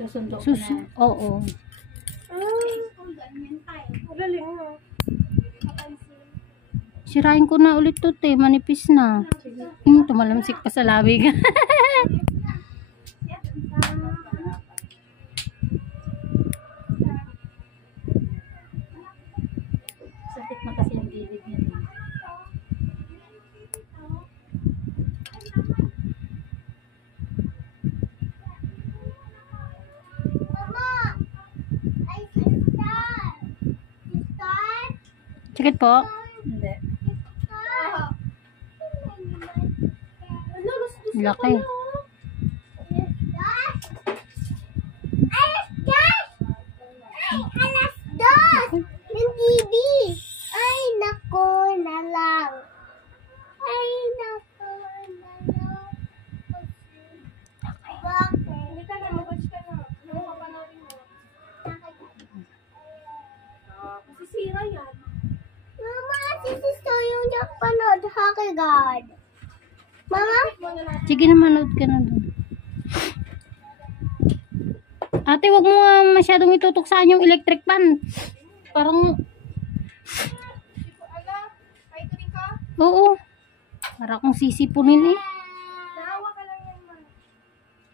Susundo ka Sus, na. oo. Magaling mo. Sirain ko na ulit to, te. Manipis na. Tumalamsik pa sa labig. Sakit na kasi yung gilid niya. Sakit po? Hindi. Laki. Yung TV. Ay, nako na lang. Ay, nako na lang. Bakit? Hindi ka na, mag-watch ka na. Ano ka panoorin mo? Masisira yan. Mama, sisisa yung nakapanood. Hacker God. Mama? Sige na, manood ka na doon. Ate, wag mo nga masyadong itutuksahan yung electric fan. Parang... Oo. Para akong sisipunin eh. Naawa ka lang yan, Ma.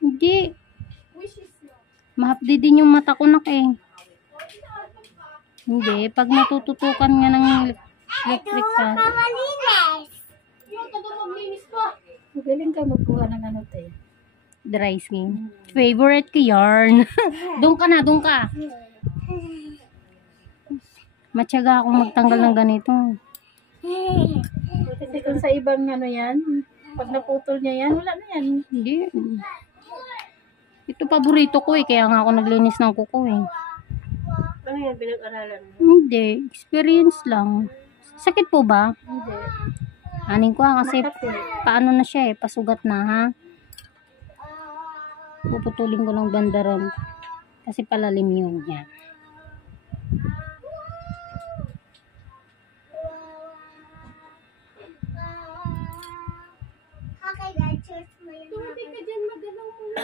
Hindi. Wishes mo. Mahapdi din yung mata ko nak eh. Hindi. Pag natututukan nga ng electric fan. Malinis. Yung taga-maglinis pa. Magaling ka magkuha ng ano, te. Dry skin. Favorite ko yarn. Doon ka na, doon ka. Matyaga akong magtanggal ng ganito. Kasi kung sa ibang ano yan, pag naputol niya yan, wala na yan. Hindi. Ito paborito ko eh. Kaya nga ako naglinis ng kuko eh. Ano yan, pinag-aralan mo? Hindi. Experience lang. Sakit po ba? Hindi. Anin ko kasi paano na siya eh. Pasugat na ha. Puputulin ko ng bandaron. Kasi palalim yun. Yan. Okay, guys, cheers mo yun. Tumati ka dyan, magalaw mo na.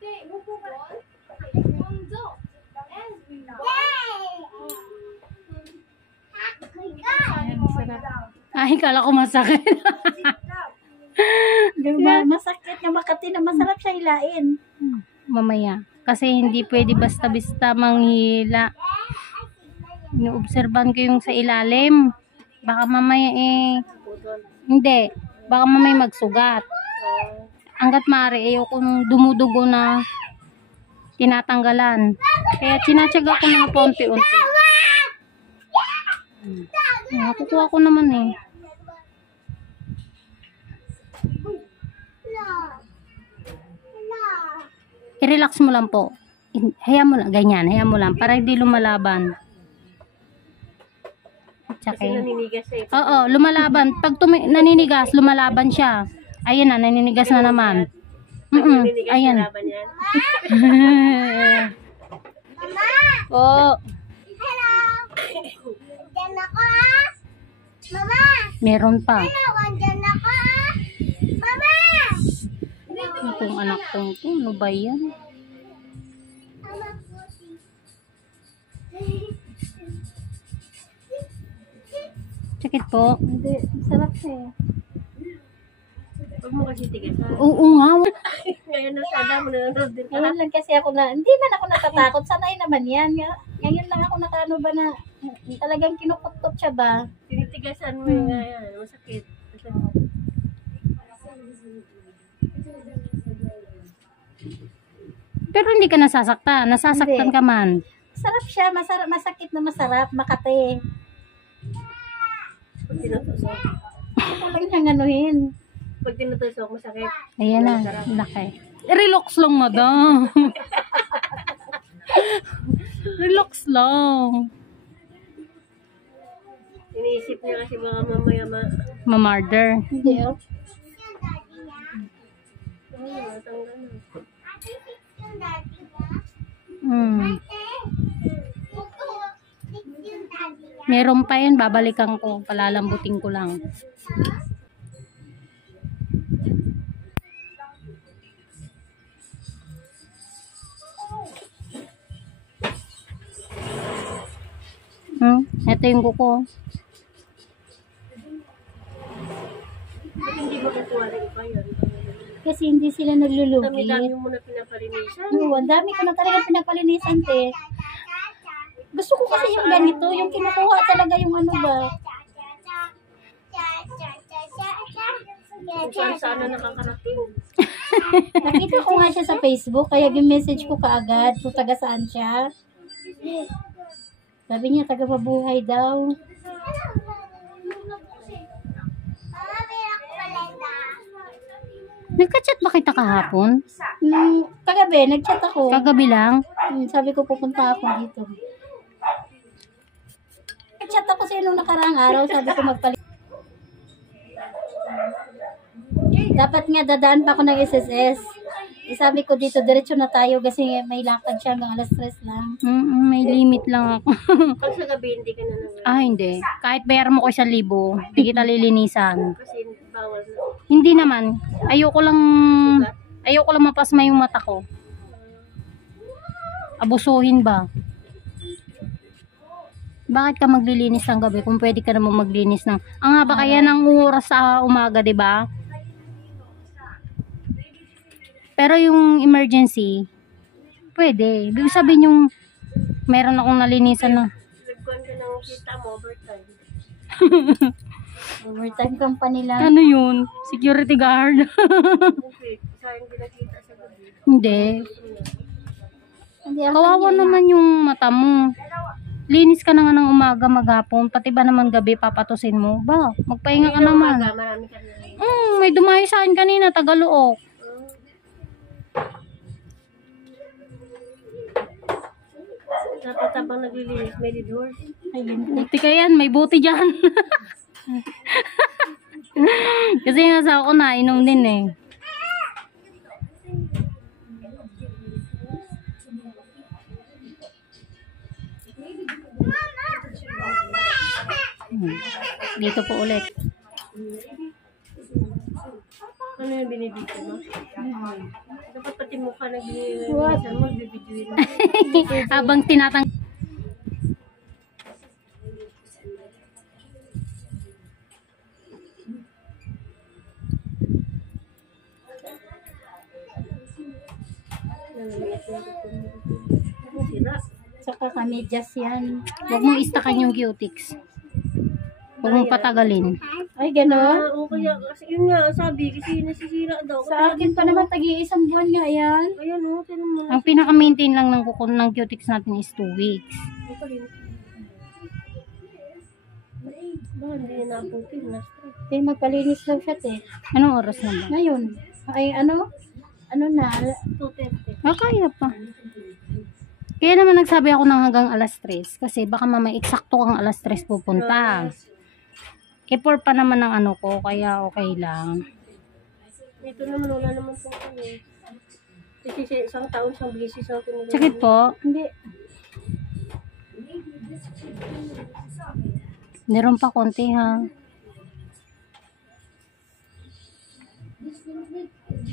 Te, upo ka. Mundo. Yay! Okay, guys. Ayan, masarap. Ay, kala ko masakit. Masakit nga Makati na masarap siya hilain. Mamaya. Kasi hindi pwede basta-basta manghila. Inoobserban ko yung sa ilalim. Baka mamaya eh. Hindi. Baka mamaya magsugat. Hanggat maaari, ayokong dumudugo na tinatanggalan. Kaya tinatsaga ko na paunti-unti. Nakukuha ko naman eh. I-relax mo lang po. Hayaan mo lang. Ganyan. Hayaan mo lang. Para hindi lumalaban. Tsaka Naninigas siya. oo, lumalaban. Pag naninigas, lumalaban siya. Ayan na, naninigas na naman. Ayan. Oo. Hello! Diyan ako, ah! Mama! Meron pa. Hello, andyan ako, ah! Mama! Itong anak kong ito. Ano ba yan? Sakit po. Hindi, masarap siya eh. Huwag mo kasi tigasan. Oo nga. Ngayon na sana mo nanonood din ka. Ngayon lang kasi ako na, hindi man ako natatakot. Sanay naman yan. Ngayon lang ako nakaano ba na, talagang kinukutot siya ba? Tinitigasan mo yung masakit. Pero hindi ka nasasaktan. Nasasaktan Hindi. ka man. Masarap siya, masakit na masarap, Makati. Pag tinutusok. Ito lang siyang anuhin. Pag tinutusok, masakit. Ayan na. Laki. Relax lang, madam. Relax lang. Iniisip niya kasi baka mamaya Mamarder. Hindi oh. matanggal na. Meron pa yun. Babalikan ko. Palalambutin ko lang. Ito yung kuko. Ba't hindi mo kukuha rin pa yun? Kasi hindi sila naglulugit. Dami-dami mo na pinapalinisan. Oo, ang dami ko na talaga pinapalinisan, te. Gusto ko kasi yung ganito, yung kinukuha talaga yung ano ba. Kung saan saan na nakakarating. Nakita ko nga siya sa Facebook, kaya message ko kaagad kung taga saan siya. Sabi niya, taga Mabuhay daw. Nagka-chat ba kita kahapon? Kagabi, nag-chat ako. Kagabi lang? Sabi ko, pupunta ako dito. Nag-chat ako sa'yo nung nakaraang araw, sabi ko magpalit. Dapat nga dadaan pa ako ng SSS. Sabi ko dito, diretso na tayo kasi may lakad siya hanggang alas 3 lang. May limit lang ako. Pag sa gabi, hindi ka na naman. Hindi. Kahit bayar mo ko 1,000, hindi kita lilinisan. Kasi bawal na. Hindi naman. Ayoko lang mapasma yung mata ko. Abusuhin ba? Bakit ka maglilinis ng gabi kung pwede ka naman maglinis ng... Ang haba kaya ng oras sa umaga, 'di ba? Pero yung emergency, pwede. Ibig sabihin yung meron akong nalinisan na. Nagkuhan ka ng kita mo, overtime. Overtime company lang. Ano yun? Security guard. Okay, sayang pinakita sa gabi. Hindi. Hindi ako Kawawa naman yung mata mo. Linis ka na nga ng umaga, maghapon. Pati ba naman gabi papatusin mo? Ba, magpahinga ka naman. Marami ka na. May dumayo sa akin kanina, Tagaluok. Dapat habang naglilinis, may lidor. Buti ka yan, may buti dyan. Kasi nasa ako na, inom din eh. Dito po ulit. Ano yung binibigyan mo? Dapat pati mukha na binibigyan mo, bibidyoin mo. Habang tinatang... Sira. Saka kamedyas yan. Huwag mong istakan yung cutics. Huwag mong patagalin. Ay, gano'n? Oo, kaya kasi yun nga, sabi, kasi nasisira daw. Sa akin pa naman, tagi-isang buwan nga yan. Ayan o, tinan mo. Ang pinaka-maintain lang ng kukun ng cutics natin is 2 weeks. Ito rin. Baka hindi na naputin, na-stress. Eh, magpalinis daw siya, te. Anong oras na ba? Ngayon, ay ano? Ano na? 2:30. Kaya pa. Kaya naman nagsabi ako ng hanggang alas 3 kasi baka mamaya eksakto kang alas 3 pupunta. E4 pa naman ang ano ko, kaya okay lang. Ito naman, wala naman po kayo. Kasi sa isang taon, isang beses sa akin. Sakit po? Hindi. Meron pa konti ha.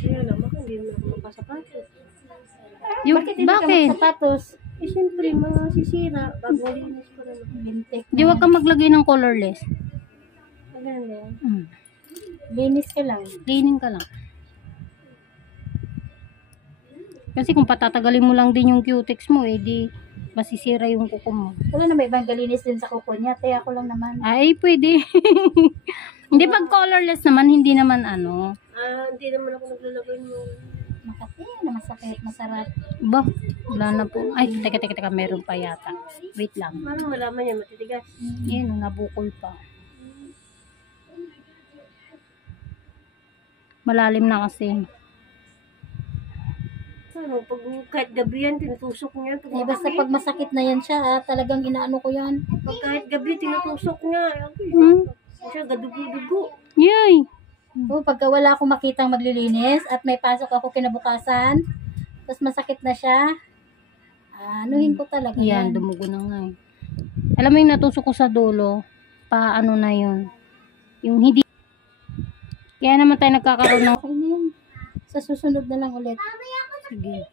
Kaya naman, hindi na ako magpasapatos. Bakit? Hindi ka magsapatos? Eh, siyempre, mga sisira. Bago linis ko naman. Lintik. Di wag kang maglagay ng colorless. Maganda yan. Linis ka lang. Cleaning ka lang. Kasi kung patatagalin mo lang din yung cutics mo, eh di masisira yung kuko mo. Wala na ba ibang galinis din sa kuko niya? Te, ako lang naman. Ay, pwede. Hindi pag colorless naman, hindi naman ano. Hindi naman ako naglalagay mo. Makati na masakit, masarap. Ba, wala na po. Ay, teka, meron pa yata. Wait lang. Paano malaman yan, matitigas? Yan, nabukol pa. Malalim na kasi. Ano, pag kahit gabi yan, tinutusok niya. Pag, Eh, basta pag masakit na yan siya, talagang inaano ko yan. pag kahit gabi, tinutusok niya. Siya, gadugo-dugo. Yay! Pagka wala akong makitang maglilinis at may pasok ako kinabukasan, tapos masakit na siya, anuhin ko talaga Yan, yan. dumugo na nga eh. Alam mo yung natusok ko sa dulo, paano na yun? Yung hindi. Kaya naman tayo nagkakaroon ng... Okay na yan. Sa susunod na lang ulit. Sige.